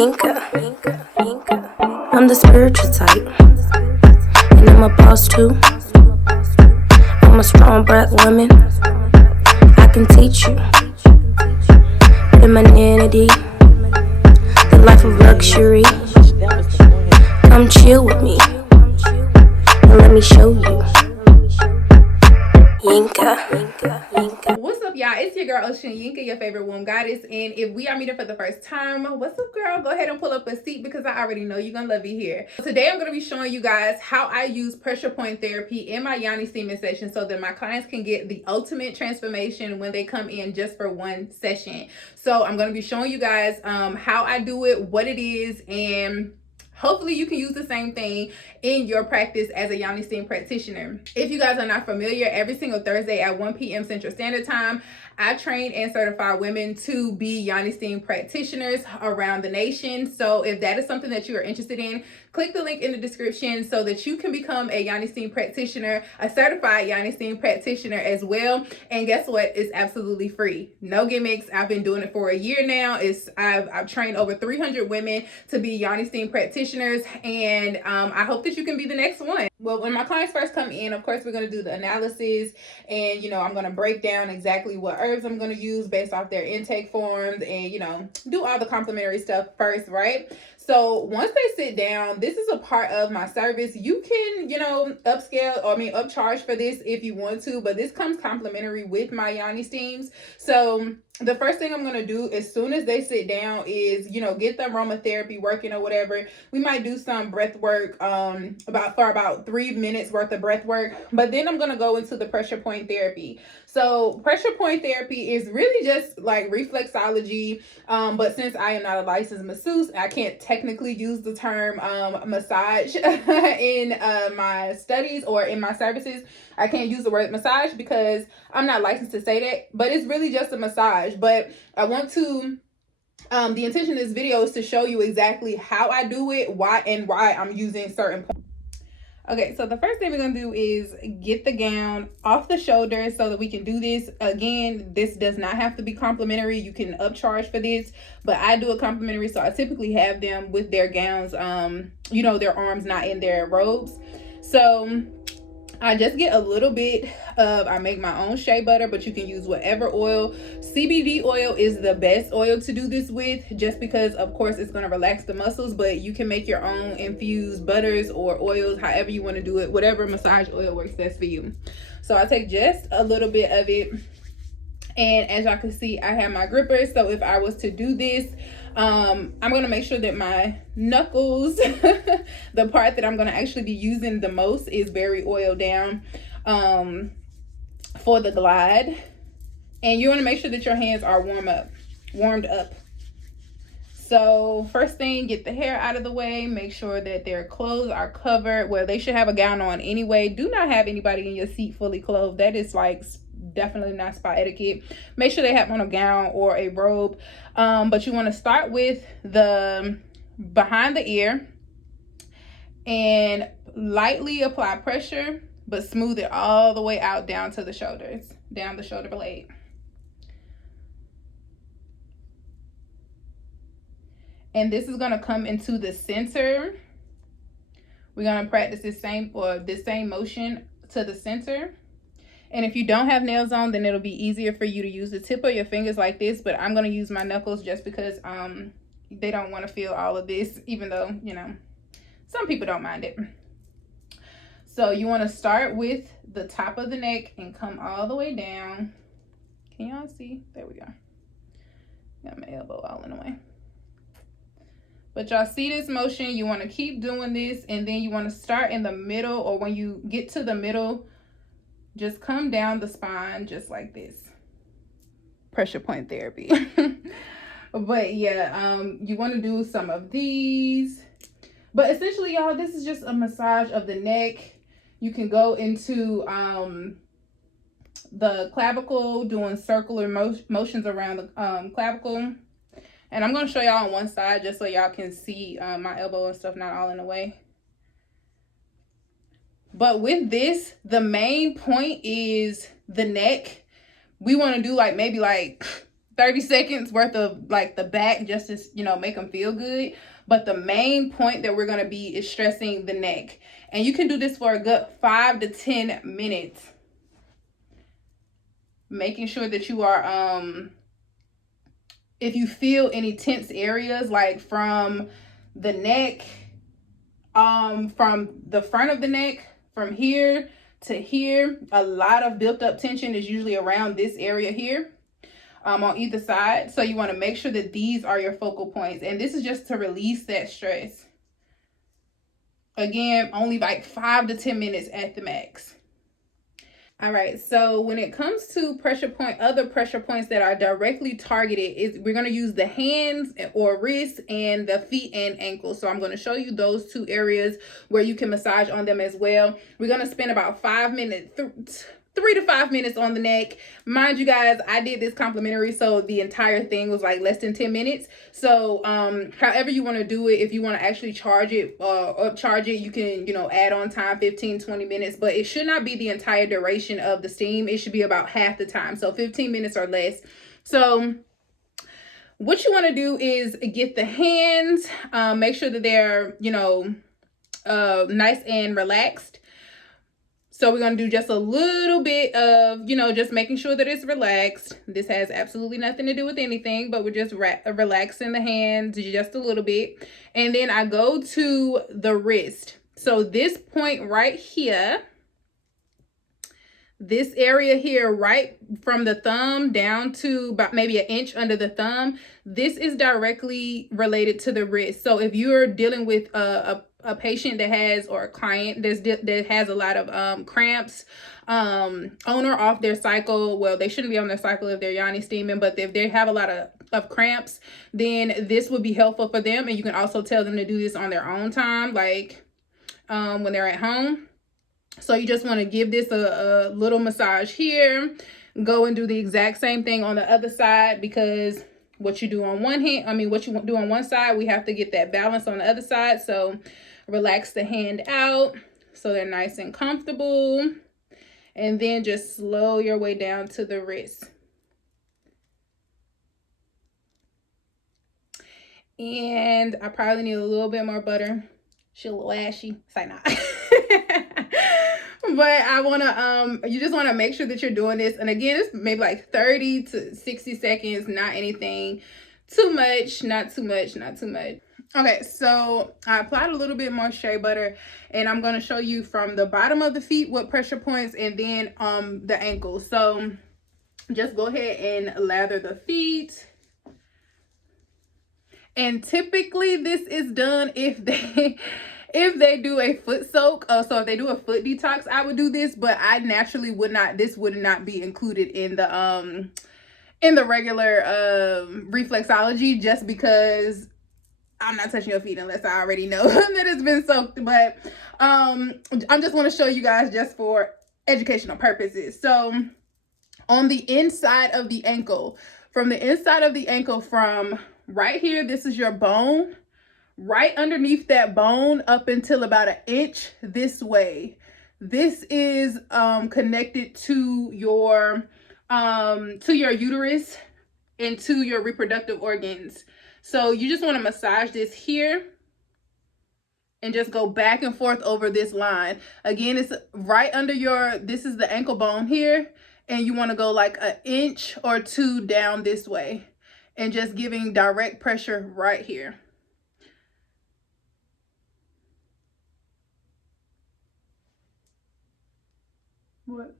I'm the spiritual type, and I'm a boss too. I'm a strong black woman. I can teach you femininity, the life of luxury. Come chill with me, and let me show you. What's up, y'all? It's your girl Ocean Yinka, your favorite womb goddess. And if we are meeting for the first time, what's up, girl? Go ahead and pull up a seat because I already know you're gonna love it here. Today I'm gonna be showing you guys how I use pressure point therapy in my Yoni Steam session so that my clients can get the ultimate transformation when they come in just for one session. So I'm gonna be showing you guys how I do it, what it is, and hopefully you can use the same thing in your practice as a Yoni Steam practitioner. If you guys are not familiar, every single Thursday at 1 p.m. Central Standard Time, I train and certify women to be Yoni Steam practitioners around the nation. So if that is something that you are interested in, click the link in the description so that you can become a Yoni Steam practitioner, a certified Yoni Steam practitioner as well. And guess what? It's absolutely free. No gimmicks. I've been doing it for a year now. I've trained over 300 women to be Yoni Steam practitioners, and I hope that you can be the next one. Well, when my clients first come in, of course, we're going to do the analysis, and I'm going to break down exactly what herbs I'm going to use based off their intake forms, and do all the complimentary stuff first, right? So once they sit down, this is a part of my service. You can, upcharge for this if you want to, but this comes complimentary with my Yoni Steams. So the first thing I'm going to do as soon as they sit down is, get the aromatherapy working or whatever. We might do some breath work, about 3 minutes worth of breath work, but then I'm going to go into the pressure point therapy. So pressure point therapy is really just like reflexology. But since I am not a licensed masseuse, I can't technically use the term massage in my studies or in my services. I can't use the word massage because I'm not licensed to say that, but it's really just a massage. But I want to, the intention of this video is to show you exactly how I do it, why I'm using certain points. Okay, so the first thing we're going to do is get the gown off the shoulders so that we can do this. Again, this does not have to be complimentary. You can upcharge for this, but I do it complimentary, so I typically have them with their gowns, their arms not in their robes. So I just get a little bit of, I make my own shea butter, but you can use whatever oil. CBD oil is the best oil to do this with, just because of course it's going to relax the muscles, but you can make your own infused butters or oils, however you want to do it, whatever massage oil works best for you. So I take just a little bit of it. And as y'all can see, I have my grippers. So if I was to do this, I'm going to make sure that my knuckles, the part that I'm going to actually be using the most, is very oiled down for the glide. And you want to make sure that your hands are warmed up. So first thing, get the hair out of the way. Make sure that their clothes are covered. Well, they should have a gown on anyway. Do not have anybody in your seat fully clothed. That is like definitely not spa etiquette. Make sure they have on a gown or a robe. But you want to start with the behind the ear and lightly apply pressure, but smooth it all the way out down to the shoulders, down the shoulder blade. And this is going to come into the center. We're going to practice this same motion to the center. And if you don't have nails on, then it'll be easier for you to use the tip of your fingers like this. But I'm going to use my knuckles just because they don't want to feel all of this, even though, some people don't mind it. So you want to start with the top of the neck and come all the way down. Can y'all see? There we go. Got my elbow all in the way. But y'all see this motion. You want to keep doing this, and then you want to start in the middle, or when you get to the middle, just come down the spine just like this. Pressure point therapy. But yeah, you want to do some of these. But essentially, y'all, this is just a massage of the neck. You can go into the clavicle, doing circular motions around the clavicle. And I'm going to show y'all on one side just so y'all can see my elbow and stuff not all in the way. But with this, the main point is the neck. We want to do maybe 30 seconds worth of like the back, just to, you know, make them feel good. But the main point that we're going to be is stressing the neck. And you can do this for a good 5 to 10 minutes. Making sure that you are, if you feel any tense areas, like from the neck, from the front of the neck, from here to here, a lot of built up tension is usually around this area here, on either side. So you want to make sure that these are your focal points. And this is just to release that stress. Again, only like 5 to 10 minutes at the max. All right, so when it comes to other pressure points that are directly targeted, we're going to use the hands or wrists and the feet and ankles. So I'm going to show you those two areas where you can massage on them as well. We're going to spend about 5 minutes, 3 to 5 minutes on the neck. Mind you guys, I did this complimentary, so the entire thing was like less than 10 minutes. So however you want to do it, if you want to actually charge it, upcharge it, you can, you know, add on time, 15-20 minutes, but it should not be the entire duration of the steam. It should be about half the time, so 15 minutes or less. So what you want to do is get the hands, make sure that they're, you know, nice and relaxed. So we're going to do just a little bit of, you know, just making sure that it's relaxed. This has absolutely nothing to do with anything, but we're just relaxing the hands just a little bit. And then I go to the wrist. So this point right here, this area here, right from the thumb down to about maybe an inch under the thumb, this is directly related to the wrist. So if you're dealing with a patient that has, or a client that has a lot of cramps, on or off their cycle, well, they shouldn't be on their cycle if they're Yoni steaming, but if they have a lot of cramps, then this would be helpful for them. And you can also tell them to do this on their own time, like when they're at home. So you just want to give this a little massage here, go and do the exact same thing on the other side, because what you do on one hand, what you do on one side, we have to get that balance on the other side. So relax the hand out so they're nice and comfortable, and then just slow your way down to the wrist. And I probably need a little bit more butter. She's a little ashy. It's like, nah. But I want to, you just want to make sure that you're doing this. And again, it's maybe like 30 to 60 seconds, not anything too much, not too much, not too much. Okay, so I applied a little bit more shea butter, and I'm going to show you from the bottom of the feet what pressure points, and then the ankles. So just go ahead and lather the feet. And typically this is done if they do a foot soak. So if they do a foot detox, I would do this, but I naturally would not. This would not be included in the regular reflexology, just because I'm not touching your feet unless I already know that it's been soaked. But I just want to show you guys just for educational purposes. So on the inside of the ankle, from the inside of the ankle, from right here, this is your bone. Right underneath that bone up until about an inch this way, this is connected to your uterus and to your reproductive organs. So you just want to massage this here and just go back and forth over this line. Again, it's right under this is the ankle bone here, and you want to go like an inch or two down this way, and just giving direct pressure right here. What?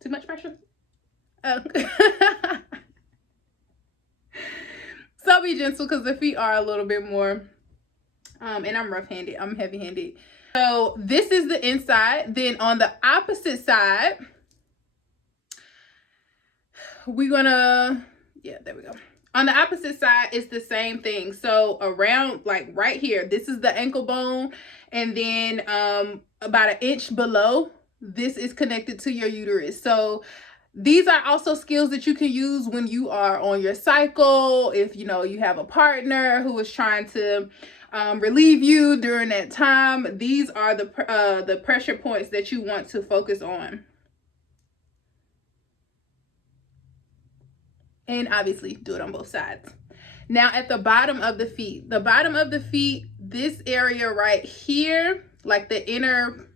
Too much pressure? Oh. So be gentle, because the feet are a little bit more, and I'm rough-handed, I'm heavy-handed. So this is the inside. Then on the opposite side, we're gonna, yeah, there we go. On the opposite side, it's the same thing. So around, like right here, this is the ankle bone, and then about an inch below, this is connected to your uterus. So these are also skills that you can use when you are on your cycle. If you have a partner who is trying to relieve you during that time, these are the pressure points that you want to focus on. And obviously do it on both sides. Now at the bottom of the feet, this area right here, like the inner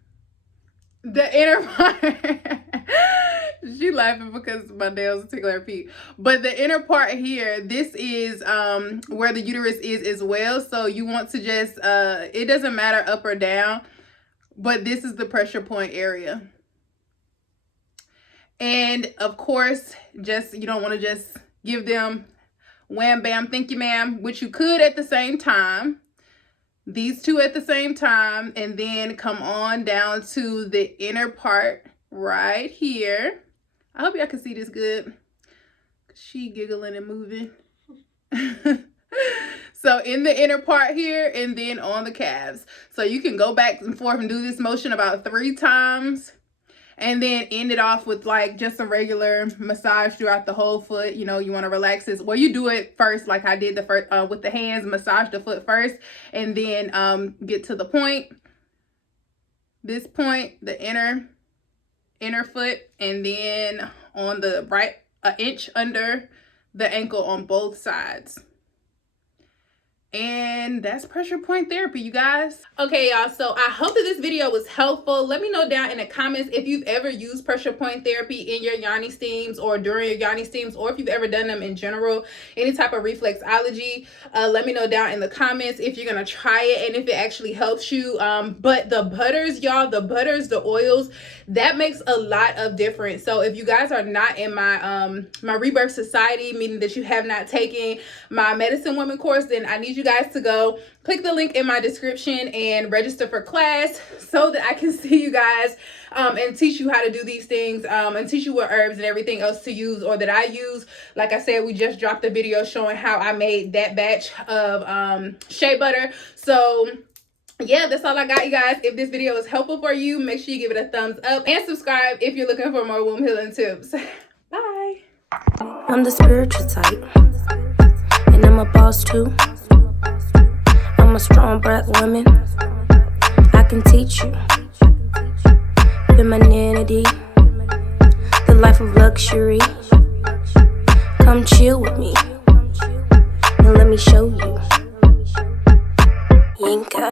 part. She laughing because my nails tickle her feet. But the inner part here, this is where the uterus is as well. So you want to just, it doesn't matter up or down, but this is the pressure point area. And of course, just, you don't want to just give them wham, bam, thank you, ma'am, which you could at the same time. These two at the same time, and then come on down to the inner part right here. I hope y'all can see this good. She giggling and moving. So in the inner part here, and then on the calves. So you can go back and forth and do this motion about 3 times. And then end it off with like just a regular massage throughout the whole foot. You know, you want to relax this. Well, you do it first like I did the first with the hands, massage the foot first, and then get to the point. This point, the inner foot, and then on the right, an inch under the ankle on both sides. And that's pressure point therapy, you guys. Okay, y'all, so I hope that this video was helpful. Let me know down in the comments if you've ever used pressure point therapy in your Yoni Steams or during your Yoni Steams, or if you've ever done them in general, any type of reflexology. Let me know down in the comments if you're gonna try it and if it actually helps you. But the butters, y'all, the oils, that makes a lot of difference. So if you guys are not in my my Rebirth Society, meaning that you have not taken my Medicine Woman course, then I need you guys to go click the link in my description and register for class so that I can see you guys and teach you how to do these things and teach you what herbs and everything else to use or that I use. Like I said, we just dropped a video showing how I made that batch of shea butter. So yeah, that's all I got, you guys. If this video was helpful for you, make sure you give it a thumbs up and subscribe if you're looking for more womb healing tips. Bye. I'm the spiritual type, and I'm a boss too. I'm a strong black woman. I can teach you femininity, the life of luxury. Come chill with me and let me show you. Yinka.